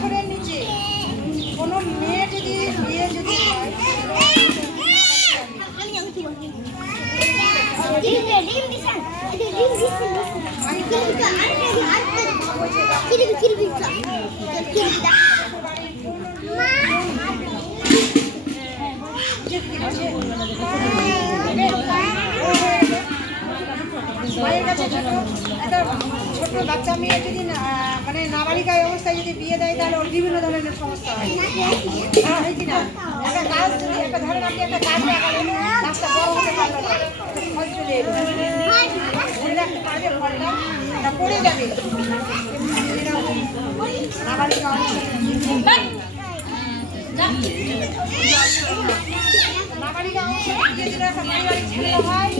বছরের নিচে কোনো মেয়ে যদি বিয়ে যদি হয় মায়ের কাছে একটা ছোট বাচ্চা মেয়ে যদি মানে নাবালিকায় অবস্থায় যদি বিয়ে দেয় তাহলে ওর বিভিন্ন ধরনের সমস্যা হয় কি না? একটা গাছ যদি একটা ধরেন আপনি একটা গাছ লাগালেন, গাছটা বড় হতে পারলো না, ফল চলে এলো, ধরে রাখতে পারবে ফলটা, এটা পড়ে যাবে। নাবালিকা নাবালিকা অবস্থায় যদি একটা পারিবারিক ছেলে হয়